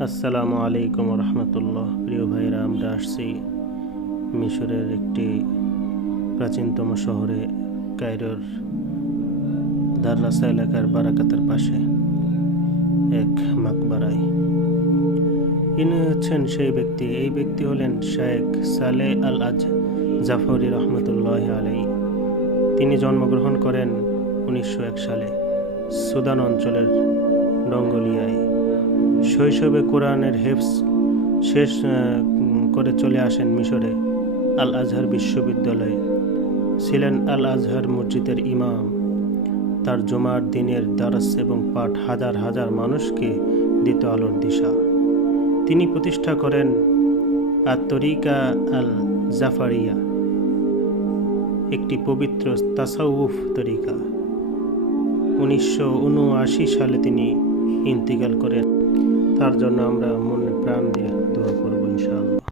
আসসালামু আলাইকুম রহমতুল্লাহ প্রিয় ভাইরা আমরা আসছি মিশরের একটি প্রাচীনতম শহরে, কায়রোর দারলাসা এলাকার বারাকাতের পাশে, এক মাকবারায়। ইনি হচ্ছেন সেই ব্যক্তি। এই ব্যক্তি হলেন শায়েখ সালে আল আজ জাফরি রহমতুল্লাহ আলাই। তিনি জন্মগ্রহণ করেন উনিশশো এক সালে সুদান অঞ্চলের ডঙ্গলিয়ায়। শৈশবে কোরআনের হেফস শেষ করে চলে আসেন মিশরে। আল আজহার বিশ্ববিদ্যালয়ে ছিলেন আল আজহার মসজিদের ইমাম। তার জুমার দিনের দারাস এবং পাঠ হাজার হাজার মানুষকে দিত আলোর দিশা। তিনি প্রতিষ্ঠা করেন আত্তরিকা আল জাফারিয়া একটি পবিত্র তাসাউফ তরিকা। উনিশশো উনআশি সালে তিনি ইন্তিকাল করেন। তার জন্য আমরা মন